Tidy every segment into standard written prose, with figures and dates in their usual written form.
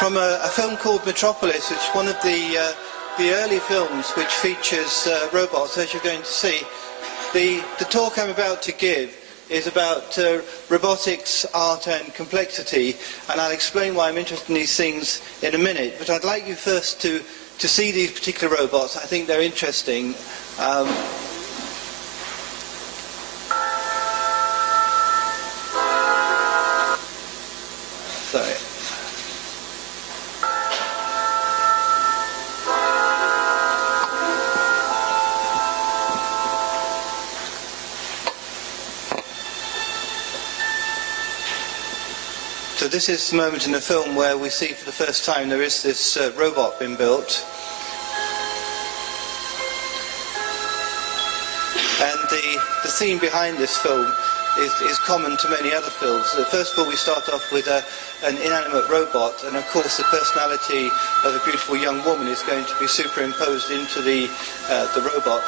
from a film called Metropolis, which is one of the early films which features robots, as you're going to see. The talk I'm about to give is about robotics, art and complexity, and I'll explain why I'm interested in these things in a minute. But I'd like you first to see these particular robots. I think they're interesting. Sorry. So this is the moment in the film where we see for the first time there is this robot being built. And the theme behind this film is common to many other films. So first of all, we start off with an inanimate robot, and of course the personality of a beautiful young woman is going to be superimposed into the robot.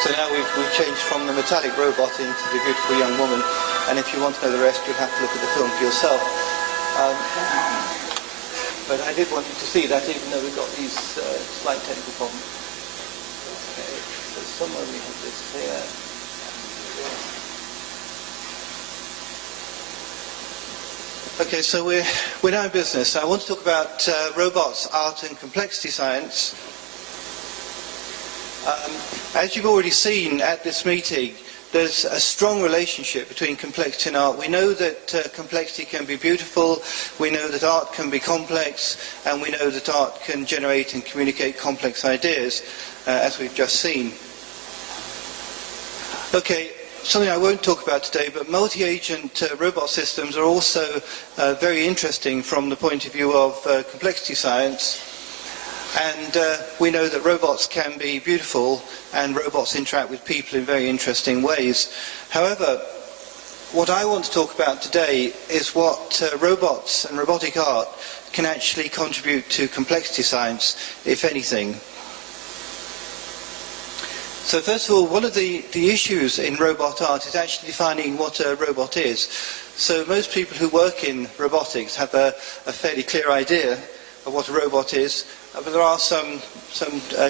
So now we've changed from the metallic robot into the beautiful young woman, and if you want to know the rest, you'll have to look at the film for yourself. But I did want you to see that, even though we've got these slight technical problems. Okay, so somewhere we have this here. Okay, so we're now in business. I want to talk about robots, art and complexity science. As you've already seen at this meeting, there's a strong relationship between complexity and art. We know that complexity can be beautiful, we know that art can be complex, and we know that art can generate and communicate complex ideas, as we've just seen. Okay, something I won't talk about today, but multi-agent robot systems are also very interesting from the point of view of complexity science. And we know that robots can be beautiful and robots interact with people in very interesting ways. However, what I want to talk about today is what robots and robotic art can actually contribute to complexity science, if anything. So first of all, one of the issues in robot art is actually defining what a robot is. So most people who work in robotics have a fairly clear idea of what a robot is, but there are some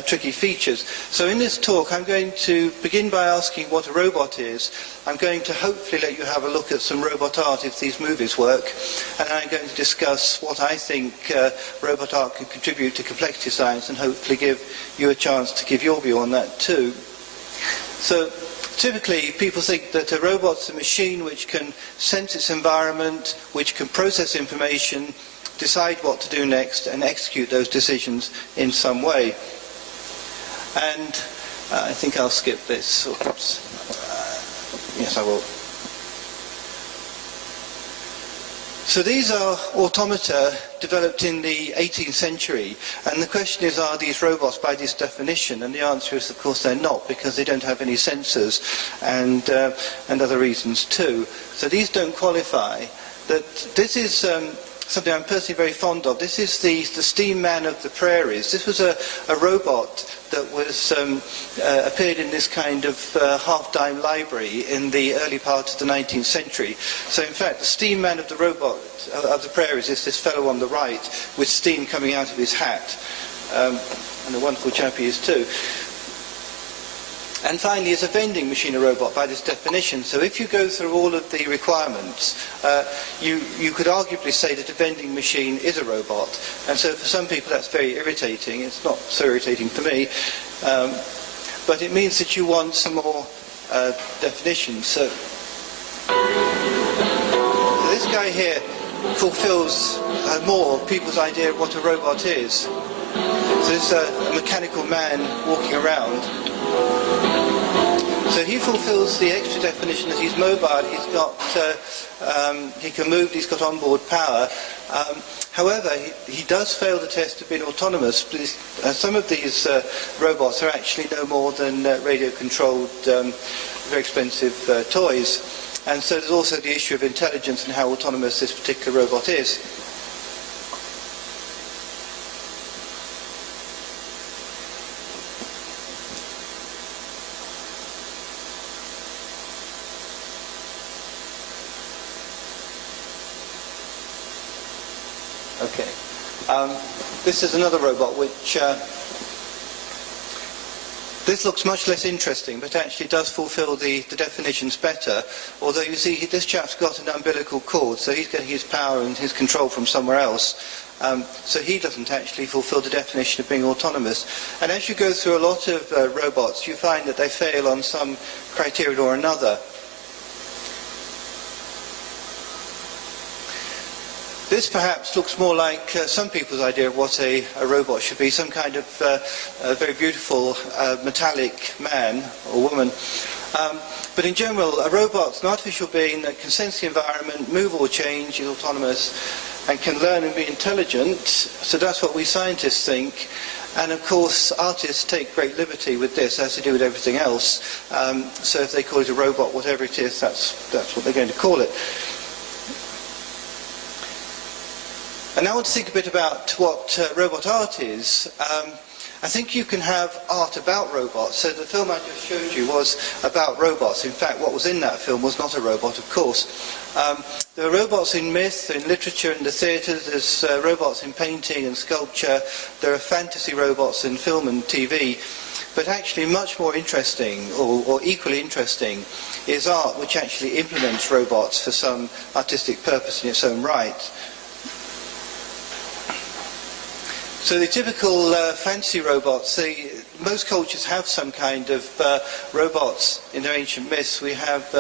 tricky features. So in this talk I'm going to begin by asking what a robot is. I'm going to hopefully let you have a look at some robot art if these movies work, and I'm going to discuss what I think robot art can contribute to complexity science, and hopefully give you a chance to give your view on that too. So typically people think that a robot's a machine which can sense its environment, which can process information, decide what to do next, and execute those decisions in some way. And I think I'll skip this. Oops. Yes, I will. So these are automata developed in the 18th century, and the question is, are these robots by this definition? And the answer is, of course, they're not, because they don't have any sensors, and other reasons too. So these don't qualify. That this is something I'm personally very fond of. This is the steam man of the prairies. This was a robot that was appeared in this kind of half-dime library in the early part of the 19th century. So in fact, the steam man of the robot of the prairies is this fellow on the right with steam coming out of his hat, and a wonderful chap he is too. And finally, is a vending machine a robot by this definition? So if you go through all of the requirements, you could arguably say that a vending machine is a robot. And so for some people that's very irritating. It's not so irritating for me. But it means that you want some more definitions. So this guy here fulfills more people's idea of what a robot is. So this is a mechanical man walking around. So he fulfills the extra definition that he's mobile, he's got, he can move, he's got onboard power. However, he does fail the test of being autonomous. Some of these robots are actually no more than radio-controlled, very expensive toys. And so there's also the issue of intelligence and how autonomous this particular robot is. Okay. This is another robot which this looks much less interesting, but actually does fulfill the definitions better. Although you see, this chap's got an umbilical cord, so he's getting his power and his control from somewhere else. So he doesn't actually fulfill the definition of being autonomous. And as you go through a lot of robots, you find that they fail on some criteria or another. This perhaps looks more like some people's idea of what a robot should be, some kind of a very beautiful metallic man or woman. But in general, a robot's an artificial being that can sense the environment, move or change, is autonomous, and can learn and be intelligent. So that's what we scientists think. And of course, artists take great liberty with this, as they do with everything else. So if they call it a robot, whatever it is, that's what they're going to call it. And now I want to think a bit about what robot art is. I think you can have art about robots. So the film I just showed you was about robots. In fact, what was in that film was not a robot, of course. There are robots in myth, in literature, in the theatre. There's robots in painting and sculpture. There are fantasy robots in film and TV. But actually much more interesting, or equally interesting, is art which actually implements robots for some artistic purpose in its own right. So the typical fantasy robots, most cultures have some kind of robots in their ancient myths. We have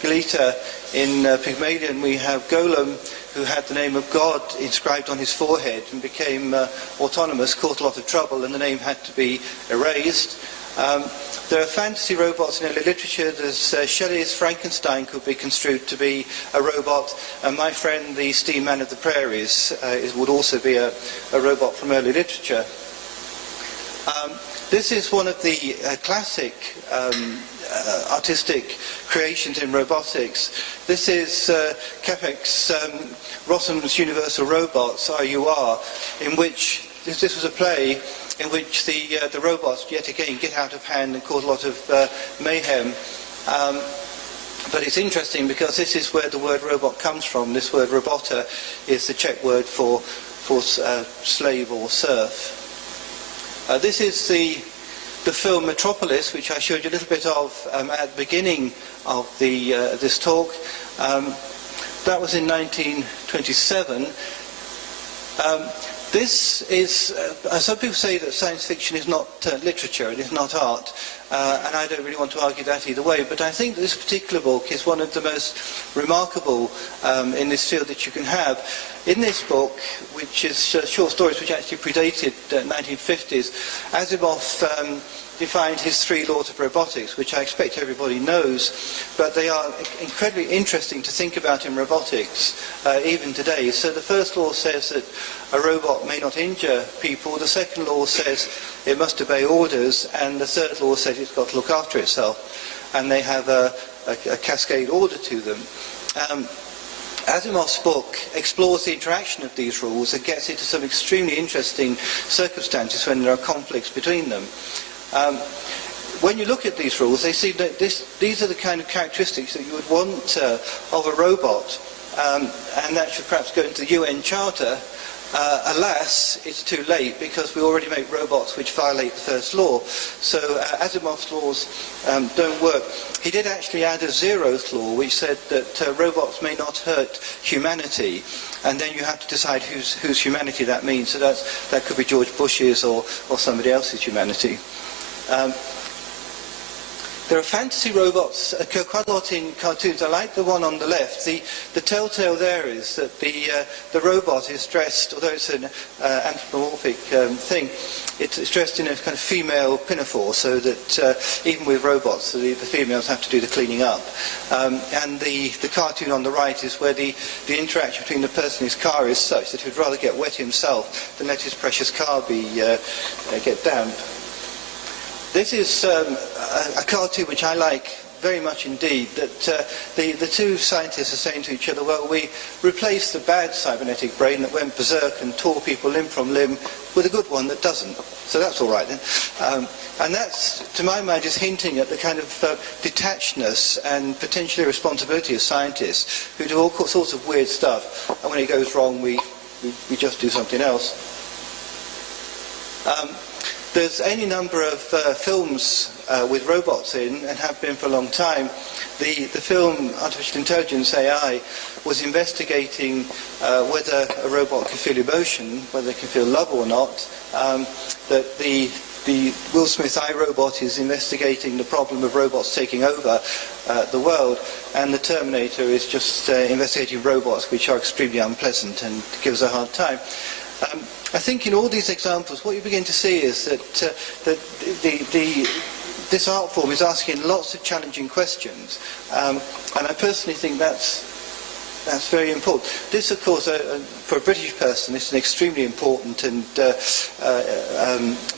Galita in Pygmalion, we have Golem, who had the name of God inscribed on his forehead and became autonomous, caused a lot of trouble, and the name had to be erased. There are fantasy robots in early literature. There's Shelley's Frankenstein could be construed to be a robot, and my friend, the Steam Man of the Prairies, would also be a robot from early literature. This is one of the classic artistic creations in robotics. This is Capek's Rossum's Universal Robots, RUR, in which this was a play in which the robots, yet again, get out of hand and cause a lot of mayhem. But it's interesting because this is where the word robot comes from. This word robota is the Czech word for slave or serf. This is the film Metropolis, which I showed you a little bit of at the beginning of this talk. That was in 1927. This is, some people say that science fiction is not literature, it is not art, and I don't really want to argue that either way, but I think this particular book is one of the most remarkable in this field that you can have. In this book, which is short stories which actually predated the 1950s, Asimov defined his 3 laws of robotics, which I expect everybody knows, but they are incredibly interesting to think about in robotics, even today. So the first law says that a robot may not injure people, the second law says it must obey orders, and the third law says it's got to look after itself, and they have a cascade order to them. Asimov's book explores the interaction of these rules and gets into some extremely interesting circumstances when there are conflicts between them. When you look at these rules, they see that these are the kind of characteristics that you would want of a robot, and that should perhaps go into the UN Charter. Alas, it's too late because we already make robots which violate the first law. So Asimov's laws don't work. He did actually add a zeroth law which said that robots may not hurt humanity, and then you have to decide whose humanity that means. So that could be George Bush's or somebody else's humanity. There are fantasy robots quite a lot in cartoons. I like the one on the left. The telltale there is that the robot is dressed, although it's an anthropomorphic thing, it's dressed in a kind of female pinafore, so that even with robots, the females have to do the cleaning up. And the cartoon on the right is where the interaction between the person and his car is such that he'd rather get wet himself than let his precious car get damp. This is a cartoon which I like very much indeed, that the two scientists are saying to each other, well, we replaced the bad cybernetic brain that went berserk and tore people limb from limb with a good one that doesn't. So that's all right then. And that's, to my mind, is hinting at the kind of detachedness and potentially irresponsibility of scientists who do all sorts of weird stuff, and when it goes wrong, we just do something else. There's any number of films with robots in, and have been for a long time. The film Artificial Intelligence, AI, was investigating whether a robot can feel emotion, whether it can feel love or not. That the Will Smith iRobot is investigating the problem of robots taking over the world, and the Terminator is just investigating robots which are extremely unpleasant and give us a hard time. I think in all these examples, what you begin to see is that this art form is asking lots of challenging questions, and I personally think that's very important. This, of course, for a British person, is an extremely important and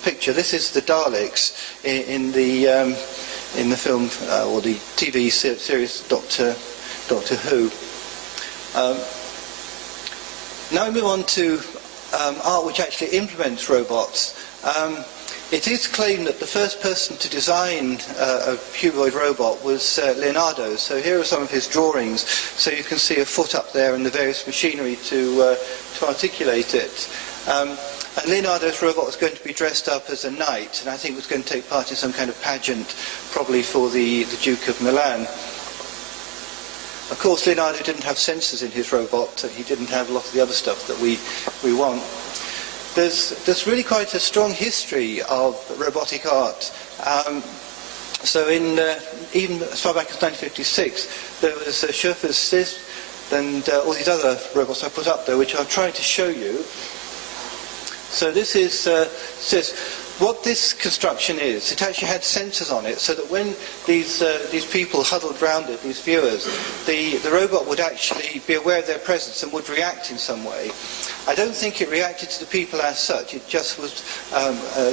picture. This is the Daleks in the film or the TV series Doctor Who. Now we move on to art which actually implements robots. It is claimed that the first person to design a cuboid robot was Leonardo. So here are some of his drawings. So you can see a foot up there and the various machinery to articulate it. And Leonardo's robot was going to be dressed up as a knight, and I think was going to take part in some kind of pageant, probably for the Duke of Milan. Of course, Leonardo didn't have sensors in his robot, and he didn't have a lot of the other stuff that we want. There's really quite a strong history of robotic art. So even as far back as 1956, there was Schurfer's Sis and all these other robots I put up there, which I'll try to show you. So this is Sis. What this construction is, it actually had sensors on it, so that when these people huddled round it, these viewers, the robot would actually be aware of their presence and would react in some way. I don't think it reacted to the people as such, it just was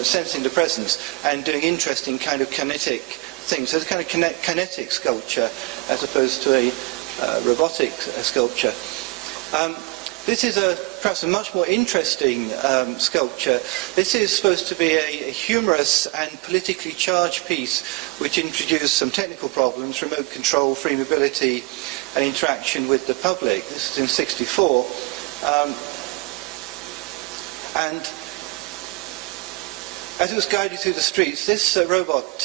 sensing the presence and doing interesting kind of kinetic things. So it's kind of kinetic sculpture as opposed to a robotic sculpture. This is perhaps a much more interesting sculpture. This is supposed to be a humorous and politically charged piece which introduced some technical problems, remote control, free mobility and interaction with the public. This is in '64. And as it was guided through the streets, this robot,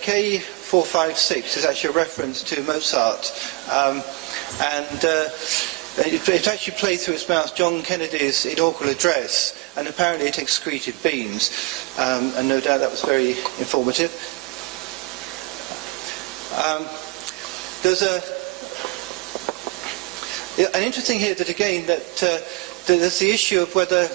K456, is actually a reference to Mozart. It actually played through its mouth John Kennedy's inaugural address, and apparently it excreted beans, and no doubt that was very informative. There's an interesting here that again there's the issue of whether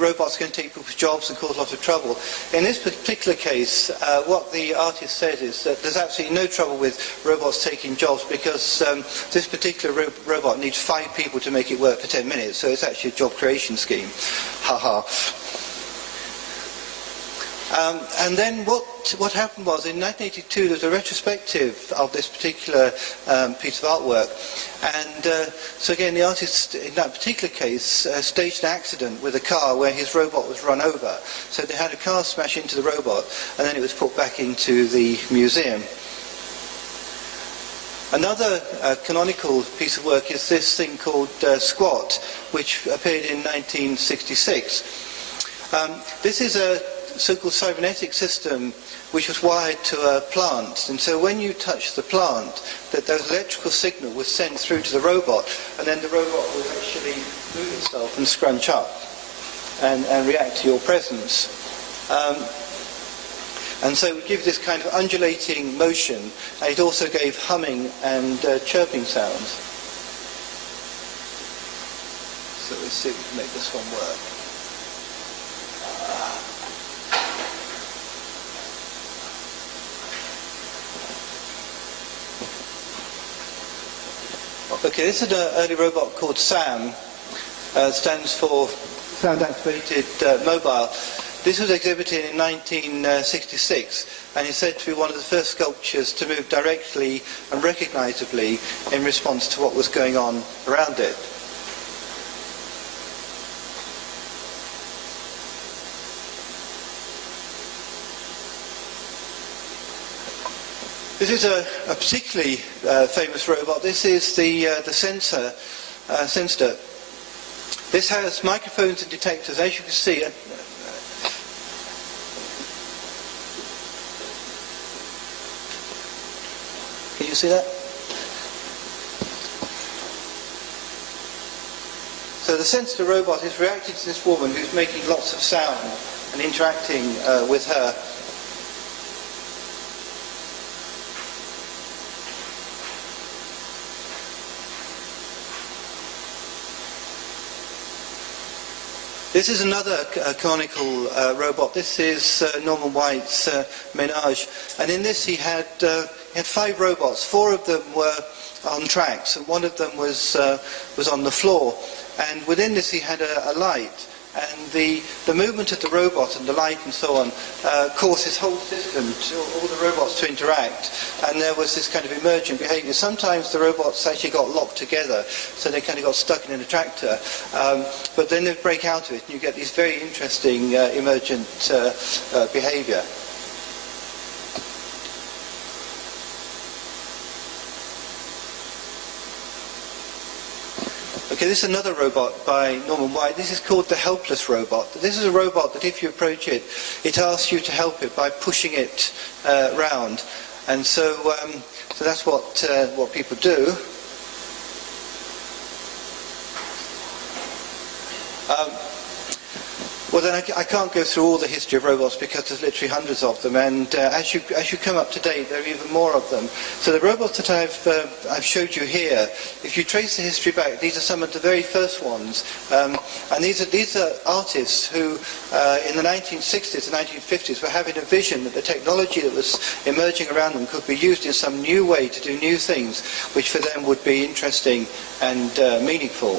robots can take people's jobs and cause a lot of trouble. In this particular case, what the artist said is that there's absolutely no trouble with robots taking jobs because this particular robot needs 5 people to make it work for 10 minutes, so it's actually a job creation scheme. Ha-ha. And then what happened was, in 1982, there was a retrospective of this particular piece of artwork. And so again, the artist, in that particular case, staged an accident with a car where his robot was run over. So they had a car smash into the robot, and then it was put back into the museum. Another canonical piece of work is this thing called Squat, which appeared in 1966. This is a so-called cybernetic system which was wired to a plant, and so when you touch the plant, that those electrical signal was sent through to the robot, and then the robot would actually move itself and scrunch up and react to your presence. And so it would give this kind of undulating motion, and it also gave humming and chirping sounds. So let's see if we can make this one work. Okay, this is an early robot called SAM. Stands for Sound Activated Mobile. This was exhibited in 1966 and is said to be one of the first sculptures to move directly and recognisably in response to what was going on around it. This is a particularly famous robot. This is the sensor. This has microphones and detectors, as you can see. Can you see that? So the sensor robot is reacting to this woman who's making lots of sound and interacting with her. This is another canonical robot. This is Norman White's Menage, and in this he had 5 robots. 4 of them were on tracks, and 1 of them was on the floor. And within this he had a light, and the movement of the robot and the light and so on caused this whole system, all the robots to interact, and there was this kind of emergent behaviour. Sometimes the robots actually got locked together, so they kind of got stuck in an attractor, but then they'd break out of it, and you get this very interesting emergent behaviour. Okay, this is another robot by Norman White. This is called the Helpless Robot. This is a robot that if you approach it, it asks you to help it by pushing it round. And so that's what people do. Well, then I can't go through all the history of robots because there's literally hundreds of them, and as you come up to date, there are even more of them. So the robots that I've showed you here, if you trace the history back, these are some of the very first ones, and these are artists who, in the 1960s and 1950s, were having a vision that the technology that was emerging around them could be used in some new way to do new things, which for them would be interesting and meaningful.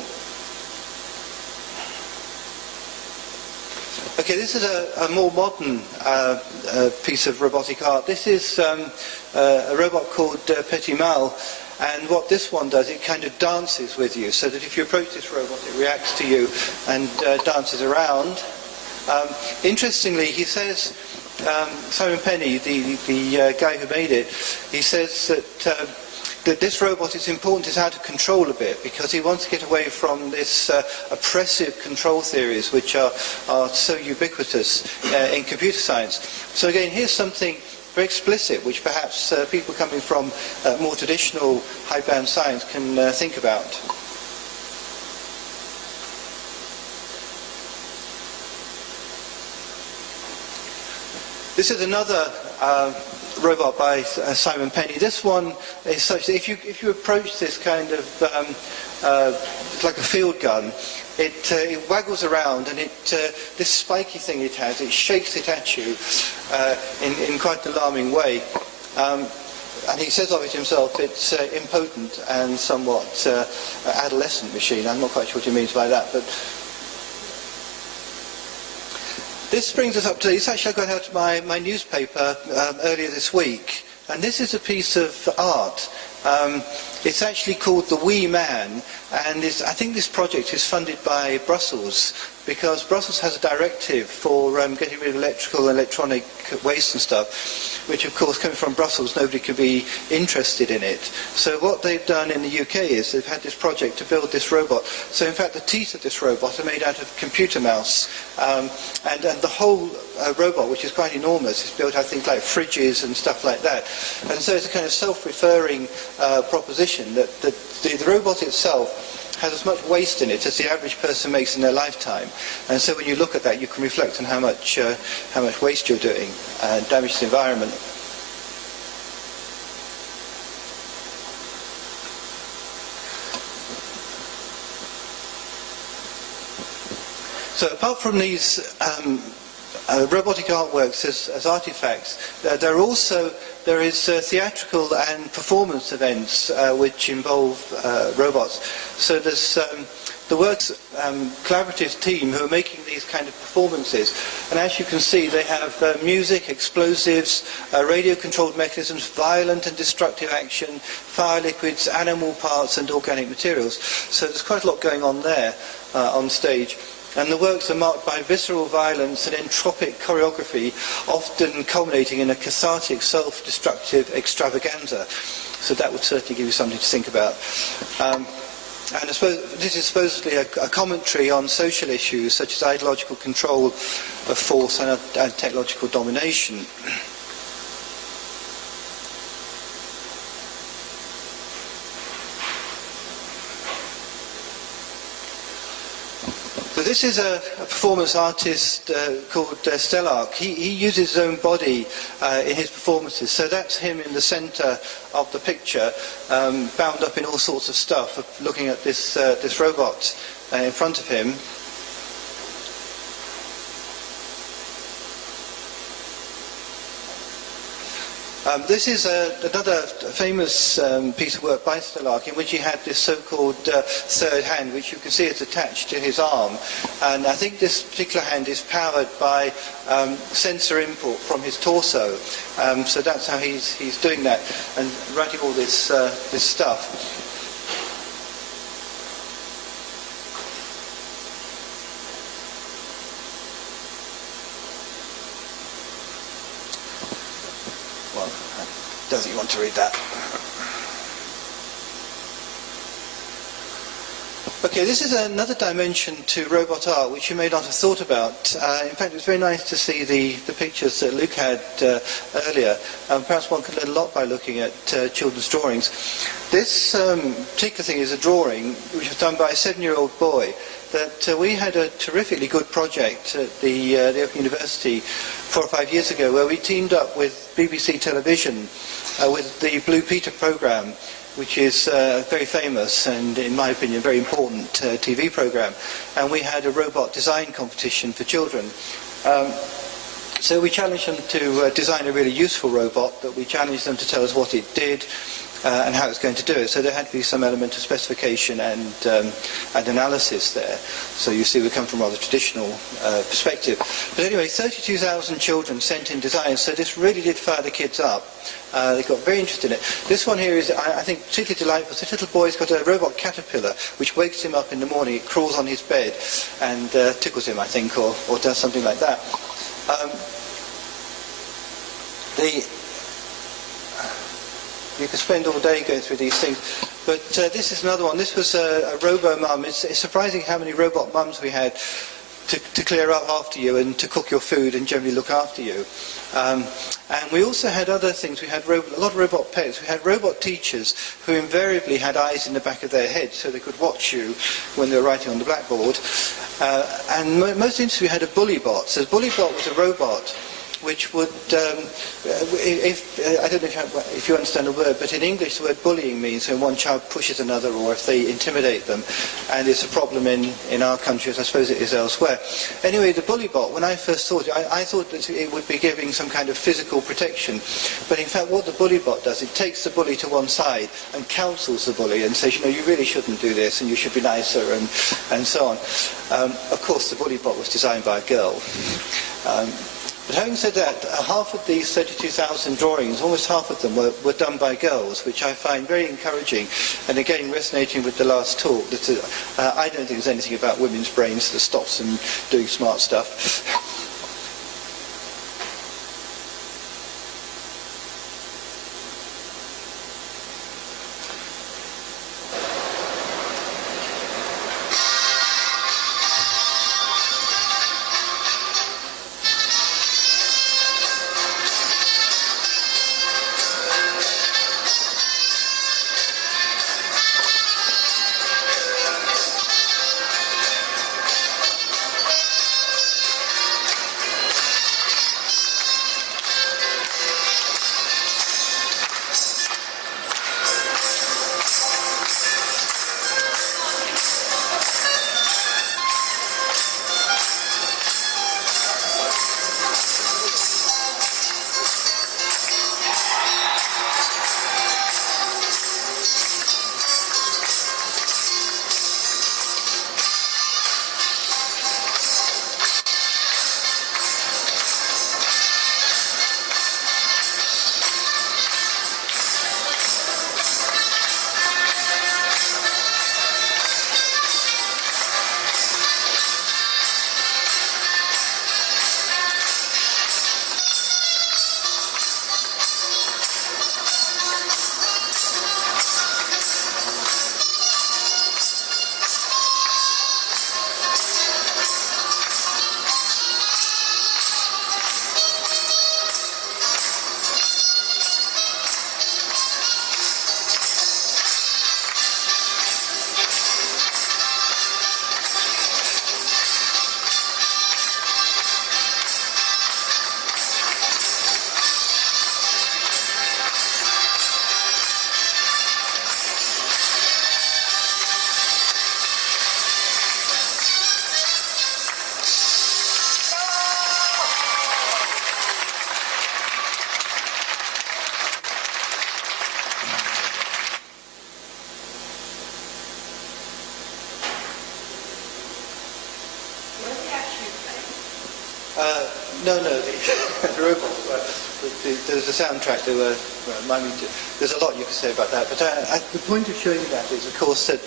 Okay, this is a more modern piece of robotic art. This is a robot called Petit Mal, and what this one does, it kind of dances with you, so that if you approach this robot, it reacts to you and dances around. Interestingly, he says, Simon Penney, the guy who made it, he says that this robot, it's important is how to control a bit, because he wants to get away from this oppressive control theories which are so ubiquitous in computer science. So again, here's something very explicit which perhaps people coming from more traditional high-bound science can think about. This is another robot by Simon Penney. This one is such that if you approach this kind of it's like a field gun, it waggles around, and this spiky thing it has, it shakes it at you in quite an alarming way. And he says of it himself, it's impotent and somewhat adolescent machine. I'm not quite sure what he means by that, but this brings us up to, it's actually I got out my newspaper earlier this week, and this is a piece of art It's actually called the Wee Man, and I think this project is funded by Brussels, because Brussels has a directive for getting rid of electrical and electronic waste and stuff, which of course coming from Brussels nobody could be interested in it. So what they've done in the UK is they've had this project to build this robot. So in fact the teeth of this robot are made out of computer mouse, and the whole robot, which is quite enormous, is built out of things like fridges and stuff like that. And so it's a kind of self-referring proposition that the robot itself has as much waste in it as the average person makes in their lifetime. And so when you look at that, you can reflect on how much waste you're doing and damage to the environment. So apart from these robotic artworks as artifacts, there is theatrical and performance events which involve robots. So there's the Works collaborative team who are making these kind of performances, and as you can see they have music, explosives, radio-controlled mechanisms, violent and destructive action, fire liquids, animal parts and organic materials. So there's quite a lot going on there on stage. And the works are marked by visceral violence and entropic choreography, often culminating in a cathartic, self-destructive extravaganza. So that would certainly give you something to think about. And I suppose this is supposedly a commentary on social issues such as ideological control of force and technological domination. So this is a performance artist called Stellarcom. He uses his own body in his performances. So that's him in the centre of the picture, bound up in all sorts of stuff, looking at this robot in front of him. This is another famous piece of work by Stellarcom in which he had this so-called third hand, which you can see is attached to his arm. And I think this particular hand is powered by sensor input from his torso. So that's how he's doing that and writing all this stuff. Doesn't you want to read that? Okay, this is another dimension to robot art which you may not have thought about. In fact, it's very nice to see the pictures that Luke had earlier. Perhaps one can learn a lot by looking at children's drawings. This particular thing is a drawing which was done by a 7-year-old boy that we had a terrifically good project at the Open University 4 or 5 years ago where we teamed up with BBC Television with the Blue Peter programme, which is very famous and, in my opinion, very important TV programme. And we had a robot design competition for children. So we challenged them to design a really useful robot, but we challenged them to tell us what it did and how it's going to do it. So there had to be some element of specification and analysis there. So you see we come from a rather traditional perspective. But anyway, 32,000 children sent in designs, so this really did fire the kids up. They got very interested in it. This one here is, I think, particularly delightful. This little boy's got a robot caterpillar which wakes him up in the morning. It crawls on his bed and tickles him, I think, or does something like that. You could spend all day going through these things. But this is another one. This was a robo-mum. It's surprising how many robot mums we had to clear up after you and to cook your food and generally look after you. And we also had other things. We had a lot of robot pets. We had robot teachers who invariably had eyes in the back of their head so they could watch you when they were writing on the blackboard. And most interestingly, we had a bully bot. So a bully bot was a robot which would, I don't know if you understand the word, but in English the word bullying means when one child pushes another or if they intimidate them, and it's a problem in our country as I suppose it is elsewhere. Anyway, the bully bot, when I first thought it, I thought that it would be giving some kind of physical protection, but in fact what the bully bot does, it takes the bully to one side and counsels the bully and says, you know, you really shouldn't do this and you should be nicer and so on. Of course the bully bot was designed by a girl. But having said that, half of these 32,000 drawings, almost half of them were done by girls, which I find very encouraging, and again resonating with the last talk. That I don't think there's anything about women's brains that stops them doing smart stuff. No, the robot. There's a soundtrack. There's a lot you can say about that. But the point of showing you that is, of course, that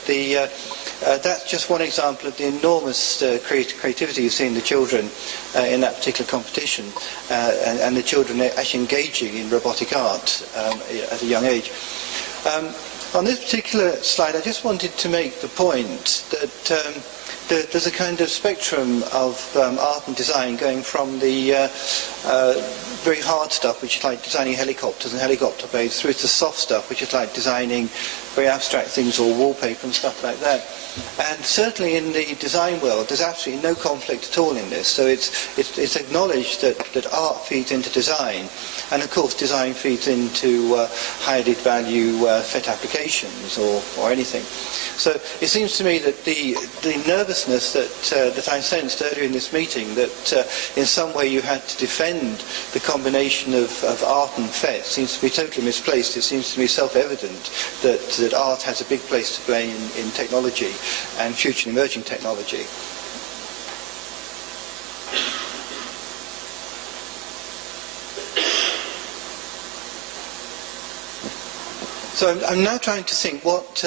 that's just one example of the enormous creativity you see in the children in that particular competition, and the children actually engaging in robotic art at a young age. On this particular slide, I just wanted to make the point that there's a kind of spectrum of art and design going from the very hard stuff, which is like designing helicopters and helicopter blades, through to soft stuff, which is like designing very abstract things or wallpaper and stuff like that. And certainly in the design world, there's absolutely no conflict at all in this. So it's acknowledged that art feeds into design, and of course design feeds into high added value FET applications or anything. So it seems to me that the nervousness that I sensed earlier in this meeting, that in some way you had to defend the combination of art and FET, seems to be totally misplaced. It seems to me self-evident that art has a big place to play in technology and future emerging technology. So I'm now trying to think what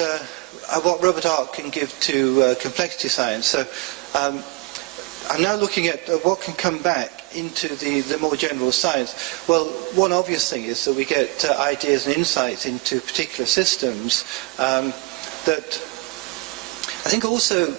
robot art can give to complexity science. So I'm now looking at what can come back into the more general science. Well, one obvious thing is that we get ideas and insights into particular systems that I think also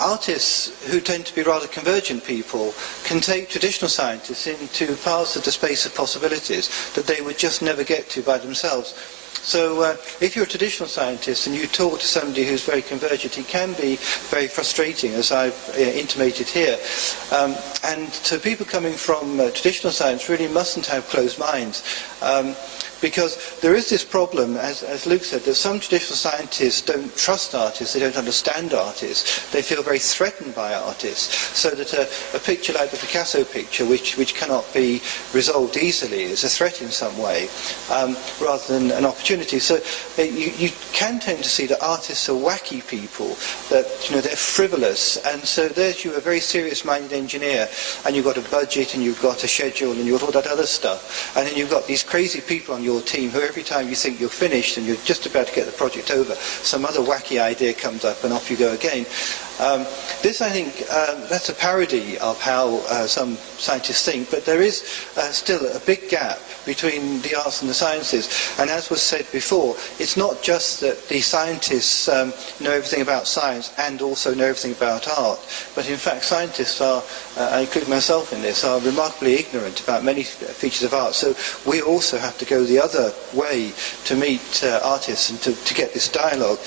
artists who tend to be rather convergent people can take traditional scientists into paths of the space of possibilities that they would just never get to by themselves. So if you're a traditional scientist and you talk to somebody who's very convergent, it can be very frustrating, as I've intimated here. And so people coming from traditional science really mustn't have closed minds, because there is this problem, as Luke said, that some traditional scientists don't trust artists, they don't understand artists, they feel very threatened by artists, so that a picture like the Picasso picture, which cannot be resolved easily, is a threat in some way, rather than an opportunity. So you can tend to see that artists are wacky people, that they're frivolous, and so there's you a very serious-minded engineer, and you've got a budget, and you've got a schedule, and you've got all that other stuff, and then you've got these crazy people on your team who every time you think you're finished and you're just about to get the project over, some other wacky idea comes up and off you go again. This, I think, that's a parody of how some scientists think, but there is still a big gap between the arts and the sciences. And as was said before, it's not just that the scientists know everything about science and also know everything about art, but in fact scientists are, I include myself in this, are remarkably ignorant about many features of art. So we also have to go the other way to meet artists and to get this dialogue.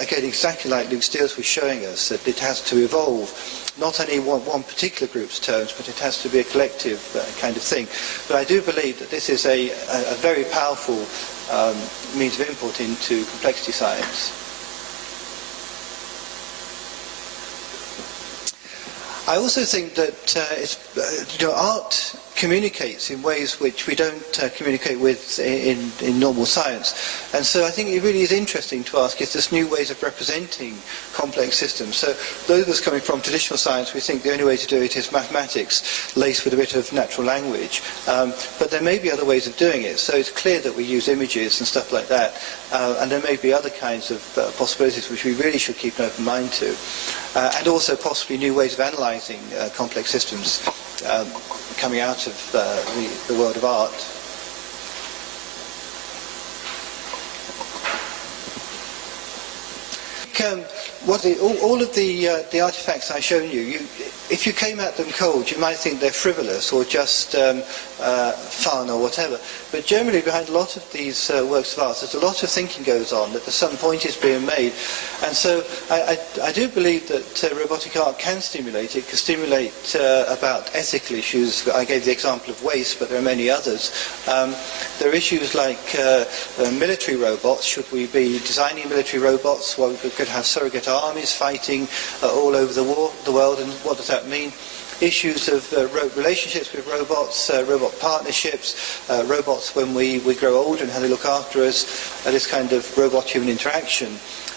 Again, exactly like Luke Steels was showing us, that it has to evolve, not only one particular group's terms, but it has to be a collective kind of thing. But I do believe that this is a very powerful means of input into complexity science. I also think that art communicates in ways which we don't communicate with in normal science. And so I think it really is interesting to ask if there's new ways of representing complex systems. So those of us coming from traditional science, we think the only way to do it is mathematics, laced with a bit of natural language. But there may be other ways of doing it. So it's clear that we use images and stuff like that. And there may be other kinds of possibilities which we really should keep an open mind to. And also possibly new ways of analysing complex systems coming out of the world of art. All of the artifacts I've shown you, if you came at them cold, you might think they're frivolous or just fun or whatever. But generally, behind a lot of these works of art, there's a lot of thinking goes on, that some point is being made. And so I do believe that robotic art can stimulate. It can stimulate about ethical issues. I gave the example of waste, but there are many others. There are issues like military robots. Should we be designing military robots? Well, we could have surrogate armies fighting all over the world, and what does that mean? Issues of relationships with robots, robot partnerships, robots when we grow older and how they look after us, this kind of robot-human interaction.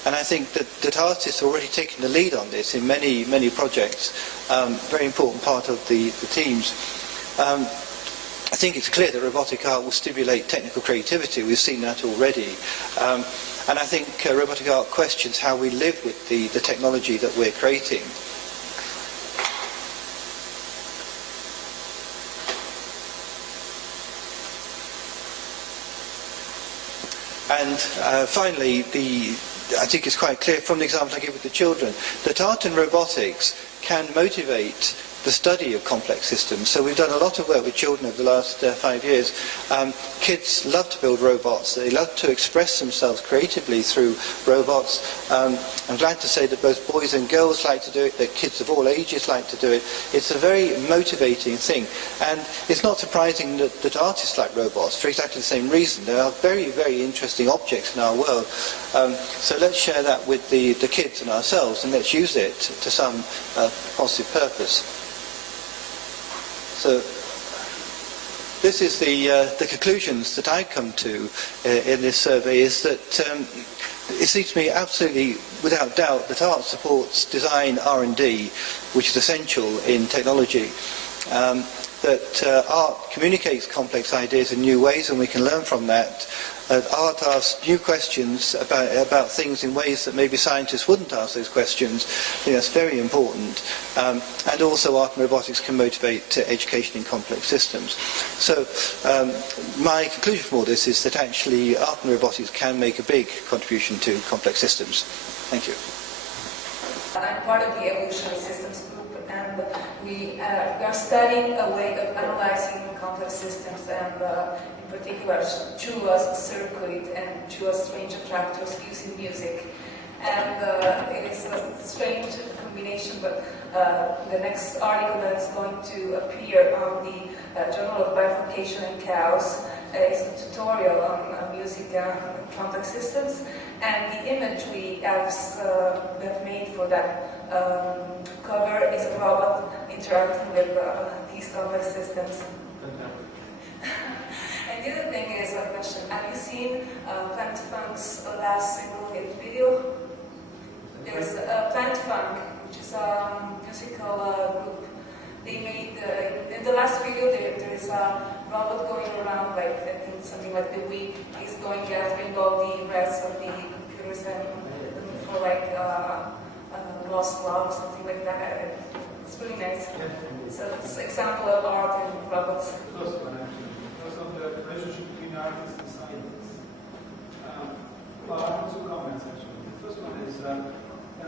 And I think that artists are already taking the lead on this in many, many projects, very important part of the teams. I think it's clear that robotic art will stimulate technical creativity. We've seen that already. And I think robotic art questions how we live with the technology that we're creating. And finally, I think it's quite clear from the example I give with the children that art and robotics can motivate the study of complex systems. So we've done a lot of work with children over the last 5 years. Kids love to build robots. They love to express themselves creatively through robots. I'm glad to say that both boys and girls like to do it, that kids of all ages like to do it. It's a very motivating thing. And it's not surprising that artists like robots for exactly the same reason. There are very, very interesting objects in our world. So let's share that with the kids and ourselves, and let's use it to some positive purpose. So this is the conclusions that I come to in this survey, is that it seems to me absolutely without doubt that art supports design R&D, which is essential in technology. That art communicates complex ideas in new ways, and we can learn from that. Art asks new questions about things in ways that maybe scientists wouldn't ask those questions. I think that's very important. And also art and robotics can motivate education in complex systems. So my conclusion from all this is that actually art and robotics can make a big contribution to complex systems. Thank you. I'm part of the evolutionary systems group, and we are studying a way of analyzing complex systems, and in particular through a circuit and through a strange attractors using music. And it is a strange combination, but the next article that is going to appear on the Journal of Bifurcation in Chaos is a tutorial on music and contact systems, and the image we have made for that cover is a robot interacting with these contact systems. And the other thing is a question. Have you seen Planet Funk's last single hit video? There's Planet Funk, which is a musical group. They made, in the last video, there is a robot going around, like, I think something like the Wii. He's going gathering all the rest of the computers and looking for, like, lost love or something like that. It's really nice. So it's an example of art and robots. The first one, actually. First on the relationship between artists and scientists. Well, I have two comments, actually. The first one is,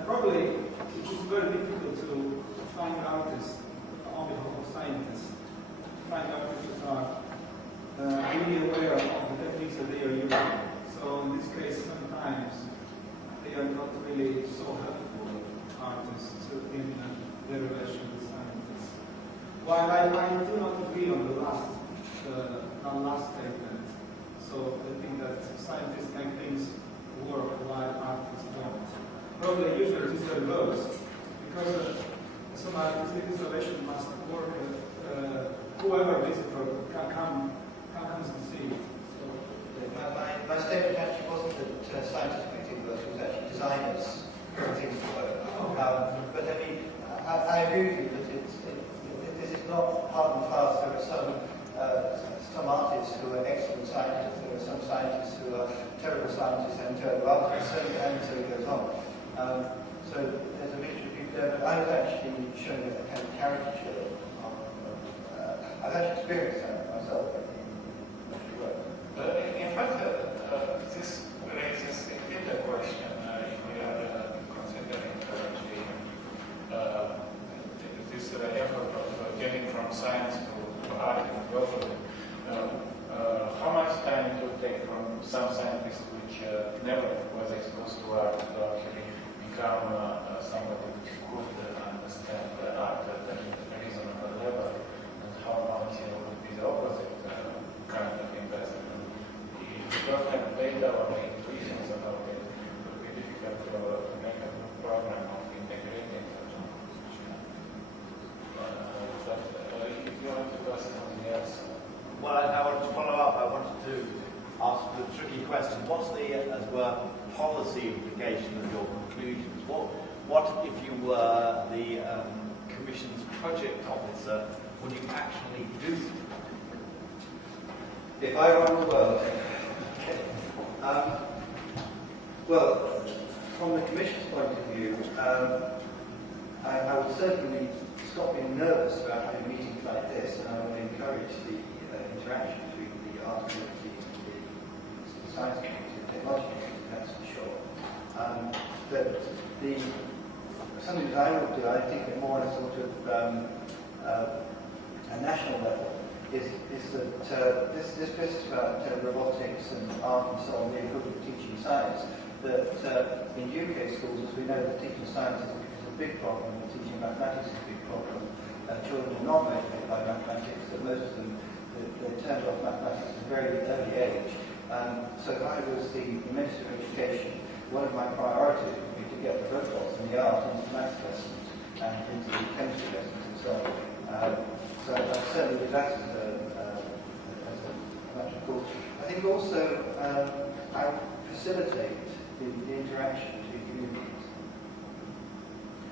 probably it is very difficult to find artists on behalf of scientists. Find artists that are really aware of the techniques that they are using. So in this case, sometimes they are not really so helpful artists in their relation with scientists. While I do not agree on the last statement, so I think that scientists make things work while artists don't. Probably usually it is the reverse, because some artistic installation must work. Whoever visitor can see it. So, my statement actually wasn't that scientists make things work, it was actually designers make things work. But I mean, I agree with you that this is not hard and fast. There are some artists who are excellent scientists, there are some scientists who are terrible scientists and terrible artists, and so it goes on. So there's a mixture of people there, but I was actually showing a kind of caricature of I've actually experienced that myself in work. In fact, this raises a bigger question if we are considering currently this effort of getting from science to art and globally. How much time it would take from some scientists which never was exposed to art to actually become somebody who could understand the art at a reasonable level, and how much would be the opposite kind of investment? If you don't have data or intuitions about it, it would be difficult to make a program of integrating such a but if you want to ask something else. Well, I wanted to follow up. I wanted to ask the tricky question. What's the, as it were, policy implication of your conclusions? What if you were the Commission's project officer, would you actually do? If I run the world, well, from the Commission's point of view, I would certainly stop being nervous about having meetings like this, and I would encourage the interaction between the art community and the science community and technology community, that's for sure. But something that I would do, I think more on a sort of a national level, is that this business about robotics and art and so on, the equivalent of teaching science, that in UK schools, as we know, that teaching science is a big problem, and teaching mathematics is a big problem. Children are not motivated by mathematics, that most of them they turned off mathematics at a very early age. So if I was the Minister of Education, one of my priorities would be to get the robots and the art into the maths lessons and into the chemistry lessons and so on. So I certainly do that as a matter of course. I think also I would facilitate the interaction between communities.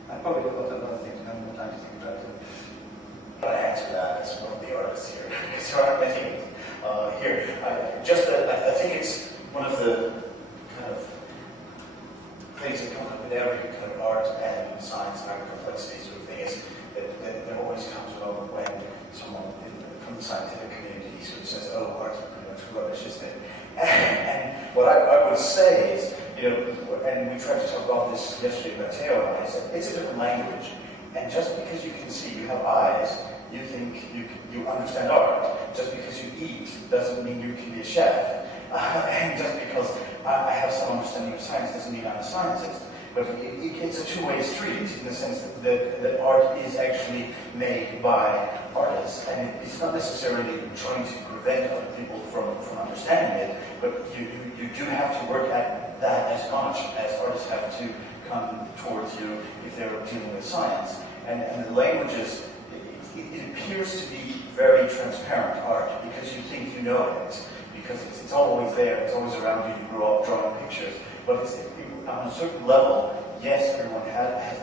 I've probably got lots of other things I haven't got time to think about. Can I answer that as one of the artists here? Because there aren't many here. I think it's one of the kind of things that come up with every kind of art and science and art complexity sort of thing is that there always comes a moment when someone from the scientific community sort of says, oh, art's pretty much rubbish, isn't it? And what I would say is, and we tried to talk about this yesterday about Teo eyes, it's a different language. And just because you can see, you have eyes, you think you understand art. Just because you eat doesn't mean you can be a chef. And just because I have some understanding of science doesn't mean I'm a scientist. But it's a two-way street in the sense that art is actually made by artists, and it's not necessarily trying to prevent other people from understanding it, but you do have to work at that as much as artists have to come towards you if they're dealing with science. And the languages, it appears to be very transparent art because you think you know it, because it's always there, it's always around you, you grow up drawing pictures, but it's on a certain level, yes, everyone has that